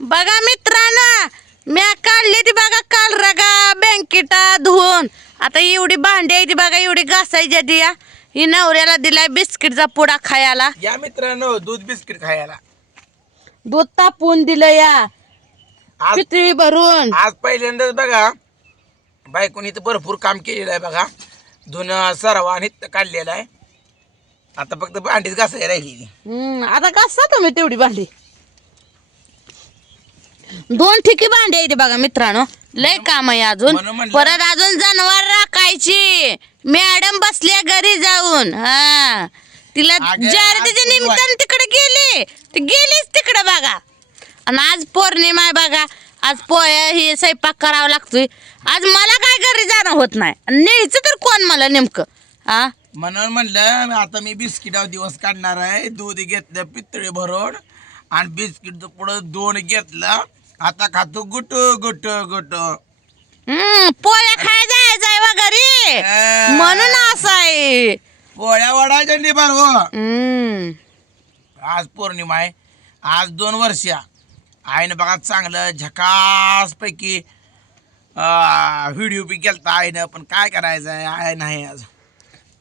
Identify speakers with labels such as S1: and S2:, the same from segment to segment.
S1: बघा मित्रांनो म्या काढली ती बघा काल रगा बँकेटा धुवून. आता एवढी भांडी आहे ती बघा एवढी घासायची ती या ही नवऱ्याला दिलाय बिस्किटचा पुडा खायला.
S2: या मित्रांनो दूध बिस्किट खायला.
S1: दूध तापून दिलं या.
S2: आज
S1: पितळी भरून.
S2: आज पहिल्यांदाच बघा बायकोनी इथं भरपूर काम केलेलं आहे बघा. धुणं सरवा आणि काढलेला आहे. आता फक्त भांडीच घासायला राहिली.
S1: हम्म, आता कसा तुम्ही तेवढी भांडी. दोन ठिकी भांडी आहे ती बघा मित्रांनो. लय काम आहे अजून.
S2: म्हणून म्हणलं-
S1: परत अजून जनावर राखायची. मॅडम बसल्या घरी जाऊन. हा. तिला
S2: अगं,
S1: जाहिरातीच्या
S2: आज
S1: निमित्तानं तिकडे गेली. ती गेलीच तिकडे बघा. आणि आज पौर्णिमा आहे बघा. आज पोया हे स्वयंपाक करावा लागतोय. आज मला काय घरी जाणं होत नाही. आणि न्यायचं तर कोण मला नेमकं? हा?
S2: म्हणून म्हणलं आता मी बिस्किटावर दिवस काढणार आहे. दूध घेतलं पितळी भरून. आणि बिस्किट पुढं दोन घेतलं. आता खातो गुट गुट गुट.
S1: हम्म पोळ्या खाय जायचंय व घरी. म्हणून असं आहे.
S2: पोळ्या वडायच्या निभार हो.
S1: हम्म.
S2: आज पौर्णिमा आहे. आज दोन वर्ष. आईनं बघा चांगलं झकास पैकी व्हिडिओ बी केलता आईनं पण काय करायचं आहे आय नाही आज.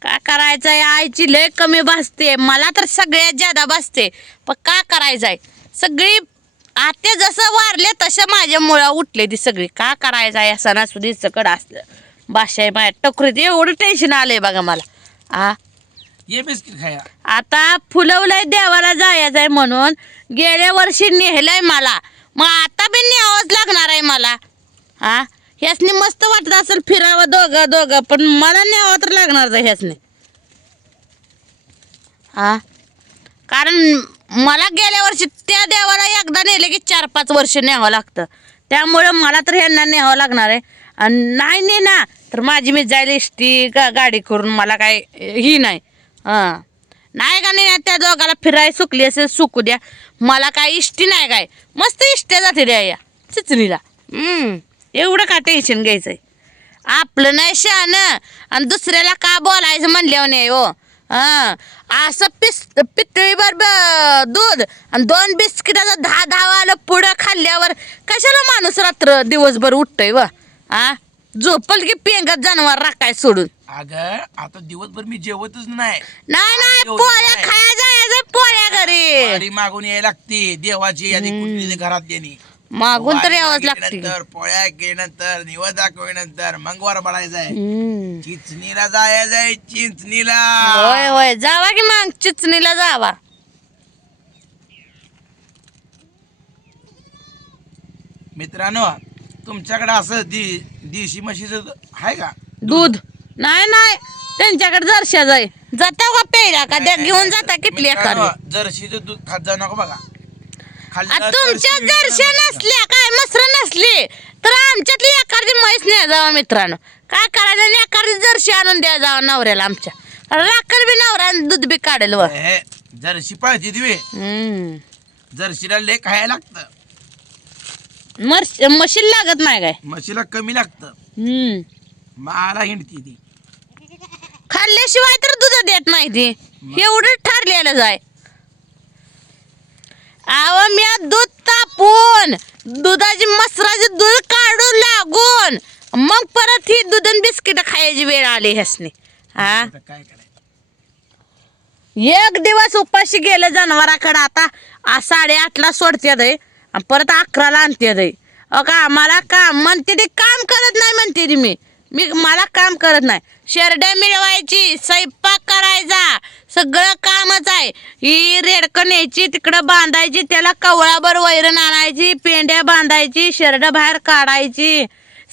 S1: काय करायचंय? आईची लय कमी भासते. मला तर सगळ्यात ज्यादा भासते. पण का करायचंय? सगळी आत्या जसं वारले तसं माझ्या मुळा उठले ती सगळी. का करायचं आहे सणासुदी सकड असलं. भाषा आहे माझ्या टकरीत एवढं टेन्शन आलंय बघा मला. आ?
S2: ये बिस्किट खाया.
S1: आता फुलवलंय देवाला जायचंय म्हणून. गेल्या वर्षी नेहलंय मला. मग आता बी न्यावंच लागणार आहे मला. हा ह्यासनी मस्त वाटत असेल फिरावं दोघं दोघं पण मला न्यावं तर लागणार आहे ह्यासनी. हा कारण मला गेल्या वर्षी त्या देवाला एकदा नेले की चार पाच वर्ष न्यावं लागतं. त्यामुळं मला तर ह्यांना न्यावं लागणार आहे. आणि नाही ने ना तर माझी मी जायला इष्टी गा गाडी करून मला काय ही नाही. हां. नाही का नाही त्या दोघाला फिराय सुकली असेल सुकू द्या. मला काय इष्टी नाही काय? मस्त इष्ट्या जाते द्या या चिचणीला. एवढं का टेन्शन घ्यायचंय? आपलं नाही शान. आणि दुसऱ्याला का बोलायचं म्हणल्यावर नाही हो. हा असं पिस पितळीभर ब- दूध. आणि दोन बिस्किटाचं दहा दहा वालं पुढं खाल्ल्यावर कशाला माणूस रात्र दिवसभर उठतोय व? हा? झोपल की पेंगत जनावर राखाय सोडून.
S2: अगं आता दिवसभर मी जेवतच नाही.
S1: नाही नाही पोळ्या. खाया जायचं पोळ्या घरी.
S2: मागून यायला लागते. देवाची यादी कुठली घरात देणी
S1: मागून तर यावंच लागते
S2: पोळ्या केल्यानंतर निवड दाखवल्यानंतर मंगवार बडायचंय
S1: हम्म.
S2: चिचणीला जायचंय चिंचणीला.
S1: होय होय. जावा की मग चिचणीला जावा.
S2: मित्रांनो तुमच्याकडे असं दि देशी म्हशीचं आहे का?
S1: दूध? नाही नाही. त्यांच्याकडे जरशा जाय जाता का पेढा का? द्या घेऊन जाता किटली
S2: मित्रांनो,
S1: एखादी.
S2: जर्शीचं दूध खात जाऊ नका बघा.
S1: आ, तुमच्या जरशा
S2: देणार
S1: नसल्या काय मसर नसली तर आमच्यातली एखादी म्हैस नाही जावा मित्रांनो. काय करायचं? आणि एखादी जर्शी आणून द्या जावा नवऱ्याला आमच्या. राखल बी नवरा दूध बी काढेल व.
S2: हे, हे, जर्शी पाळती दिवे.
S1: हम्म.
S2: जर्शीला लय खायला लागतं.
S1: मर्श मशीन लागत नाही काय?
S2: म्हशीला कमी लागतं.
S1: हम्म.
S2: मला हिंडती ती.
S1: खाल्ल्याशिवाय तर दूध देत नाही ती. एवढं ठरलेलं जाय आव मी दूध तापून दुधाची मसराचे दूध काढून लागून मग परत ही दूध बिस्किट खायची वेळ आली ह्यासनी. हा
S2: काय
S1: एक दिवस उपाशी गेलं जनावराकडे आता साडेआठला सोडते दे परत अकराला आणते दे का मला काम म्हणते ते काम करत नाही म्हणते ती मी. मी मला काम करत नाही. शेरड्या मिळवायची स्वयंपाक करायचा सगळं कामच आहे. ही रेडकं न्यायची तिकडं बांधायची त्याला कवळाभर वैरण आणायची पेंड्या बांधायची शेरडं बाहेर काढायची.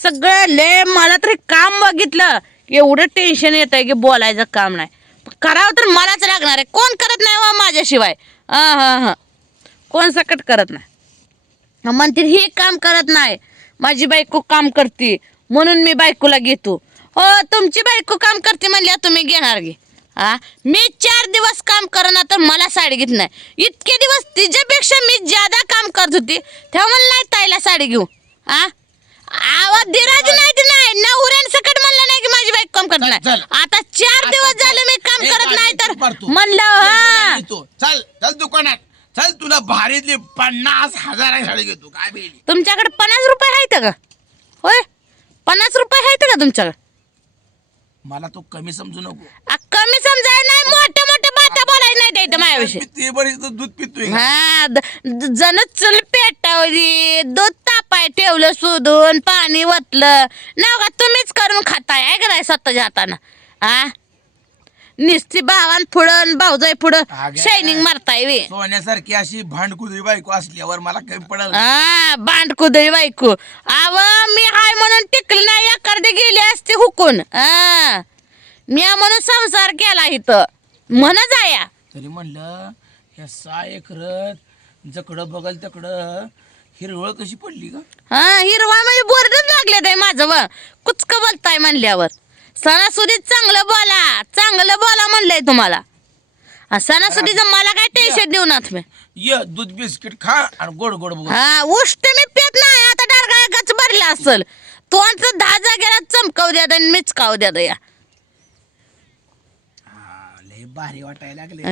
S1: सगळं लय मला तरी काम बघितलं. एवढं टेन्शन येत आहे की बोलायचं काम नाही. करावं तर मलाच लागणार आहे. कोण करत नाही वा माझ्याशिवाय? हां हां हां. कोण सकट करत नाही? म्हणते हे काम करत नाही. माझी बायको काम करते. म्हणून मी बायकोला घेतो. हो तुमची बायको काम करते म्हणल्या तुम्ही घेणार घे हा? मी चार दिवस काम करणार तर मला साडी घेत नाही. इतके दिवस तिच्यापेक्षा मी ज्यादा काम करत होती तेव्हा मला नाही ताईला साडी घेऊ. हा? आवाज दिराज नाही ते नाही. नवऱ्यान सकट म्हणलं नाही की माझी बाईक काम करत नाही.
S2: चल.
S1: आता चार दिवस. झाले मी काम करत नाही तर. म्हणलं
S2: हे. चल चल दुकानात. चल तुला भारीतली पन्नास हजार साडी घेतो. काय बेली
S1: तुमच्याकडे पन्नास रुपये आहेत का? होय? का तुमच्याकडे?
S2: मला तो कमी समजू नको.
S1: आ, कमी समजाय नाही मोठ्या मोठ्या बाता बोलायला नाही द्यायचं माझ्याविषयी.
S2: पितोय दूध पितोय?
S1: हा द- जण चुल पेटावली दूध तापाय ठेवलं शोधून पाणी वतलं नाव का तुम्हीच करून खाताय आहे का नाही स्वतःच्या हातानं? हा निस्ती भावान पुढं भाऊजाई पुढं
S2: अगं.
S1: शायनिंग मारताय वे
S2: सोन्यासारखी अशी भांडकुदळी बायको असल्यावर मला कमी पडल.
S1: हा बांडकुदळी बायको. आव मी हाय म्हणून टिकली नाही एखादी गेली असते हुकून. हा मी म्हणून संसार केला इथं. म्हण जाया.
S2: तरी म्हणलं या सहा एकरत जकडं बघल तकडं हिरवळ कशी पडली का
S1: हा हिरवा म्हणजे बोर्डच लागले ते माझं व. कुचक बोलताय म्हणल्यावर. सणासुदीत चांगलं बोला. चांगलं बोला म्हणलंय तुम्हाला. हा, सणासुदीचं मला काय टेन्शन देऊ ना तुम्ही.
S2: ये दूध बिस्किट खा आणि गोड गोड
S1: हा उष्ट मी पेत नाही. आता डारगाळ गच भरला असल. तोंडचं दहा जागेला चमकाव द्या आणि मिचकाव द्या या.
S2: भारी वाटायला लागले.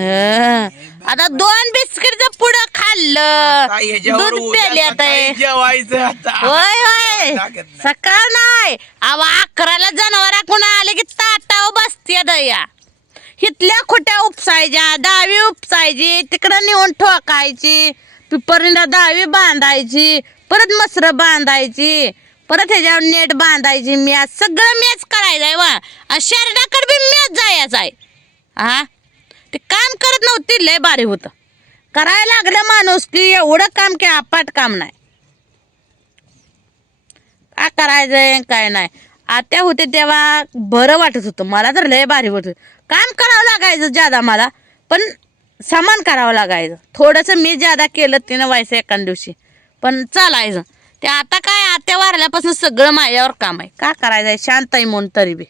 S1: आता दोन बिस्किटचं पुढं खाल्लं दूध प्याले आता.
S2: जेवायचं आता.
S1: होय होय. सकाळ नाही. अव अकराला जनावर कोण आले की ताटाव बसते दया. हितल्या खोट्या उपसायच्या दहावी उपसायची तिकडं नेऊन ठोकायची पिपरीला दहावी बांधायची परत मसर बांधायची परत ह्याच्यावर नेट बांधायची मॅच सगळं मॅच करायचंय वा. शरीराकडे बी मॅच जायचं आहे हा? ते काम करत नव्हती लय भारी होतं. करायला लागलं माणूस की एवढं काम की आपाट काम नाही. काय करायचंय काय नाही. आत्या होते तेव्हा बरं वाटत होतं मला तर लय भारी होत. काम करावं लागायचं ज्यादा मला पण सामान करावं लागायचं. थोडंसं मी ज्यादा केलं तिनं व्हायचं एका दिवशी पण चालायचं. ते आता काय आत्या वारल्यापासून सगळं माझ्यावर काम आहे. का करायचं आहे शांत आहे म्हणून तरी बी.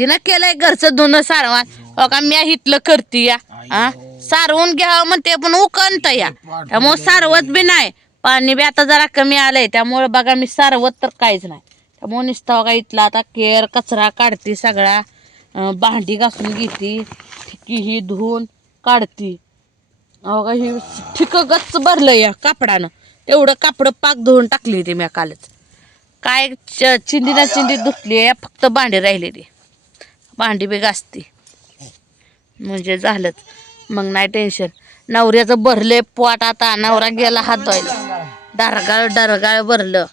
S1: तिनं केलंय घरचं धुणं सारवान. हो का मी हितलं करते या. हा? सारवून घ्यावं म्हणते पण उकणत या. त्यामुळं सारवत बी नाही. पाणी बी आता जरा कमी आलंय. त्यामुळे बघा मी सारवत तर काहीच नाही. त्यामुळे नुसतं बघा इथला आता केर कचरा काढते सगळा. भांडी घासून घेते. ठिकी ही धुवून काढते. अहो का ही ठिक गच्च भरलं या कापडानं. तेवढं कापड पाक धुवून टाकली ते मी कालच. काय चिंदी ना चिंदी धुतली आहे फक्त भांडी राहिलेली. भांडी बी घासते. म्हणजे झालंच. मग नाही टेन्शन नवऱ्याचं भरले पोट आता. नवरा गेला हात धुवायला डरगाळ डरगाळ भरलं.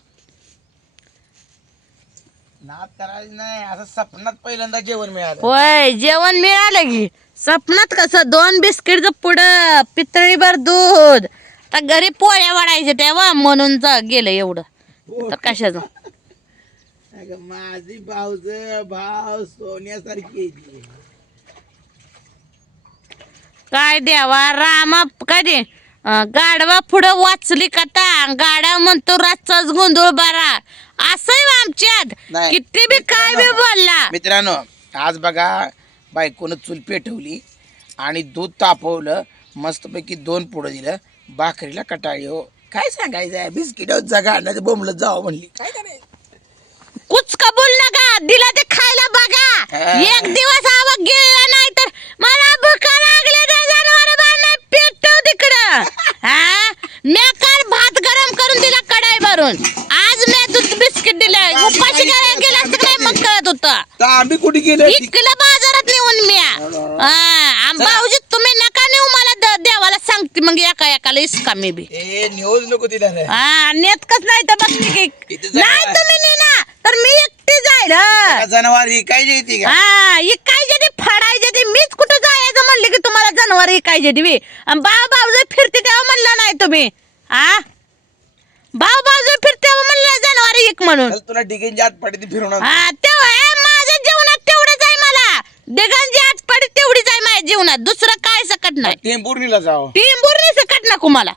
S2: नाद करायचं नाही. असं सपनात पहिल्यांदा जेवण मिळालं.
S1: होय जेवण मिळालं की. स्वप्नात कसं दोन बिस्किटचं पुढं पितळीभर दूध. आता घरी पोळ्या वाढायचे तेव्हा म्हणून गेलं एवढं. तर कशाचं?
S2: अगं, माझी भाऊज भाव सोन्यासारखी आहे ती.
S1: काय द्यावा रामा काय दे? अं, गाडवा पुढं वाचली कथा गाडा म्हणतो रातचाच गोंधळ बारा. असंही आमच्यात.
S2: नाही.
S1: किती बी काय बी बोलला.
S2: मित्रांनो आज बघा बायकोनं चूल पेटवली आणि दूध तापवलं मस्तपैकी दोन पुढं दिलं भाकरीला कटाळी हो. काय सांगायचं आहे बिस्किट जगा नाही बोंबलत जावं म्हणली. काय करायचं?
S1: कुच कबूल नका दिला ते खायला बघा. एक दिवस आवा गेला नाही तर मला भुका लागले त्या जनावर पेटव तिकडं. हा? मी काल भात गरम करून दिला कढाई भरून आज मी दूध बिस्किट दिलंय उपाशी करायला गेला असतं काय मग कळत होतं.
S2: तर आम्ही कुठे गेलो
S1: इकलं बाजारात नेऊन मी. भाऊजी तुम्ही नका नेऊ मला देवाला सांगते. मग एका एकाला इसका मी बी.
S2: ए न्यूज नको
S1: हा नेतकच नाही तर
S2: जा.
S1: नाही तुम्ही तर मी एकटी जाईल हं.
S2: जनावर काय येते का?
S1: हा इकायचे ते फाडायचे ते. मीच कुठं जायचं म्हणले की तुम्हाला जनावर इकायचे ते भाऊ भाऊ फिरते तेव्हा म्हणलं नाही तुम्ही. हा भाऊ भाऊ फिरते तेव्हा म्हणलं जनावर इक म्हणून.
S2: चल तुला डिगेंची आत पडते फिरवणार
S1: हा तेव्हा माझ्या जीवनात तेवढंच आहे मला. दिगांची आठ पडी तेवढीच आहे माझ्या जीवनात. दुसरं काय सकट नाही.
S2: टेंभुर्णीला जावं.
S1: टिंबूर सकट नको मला.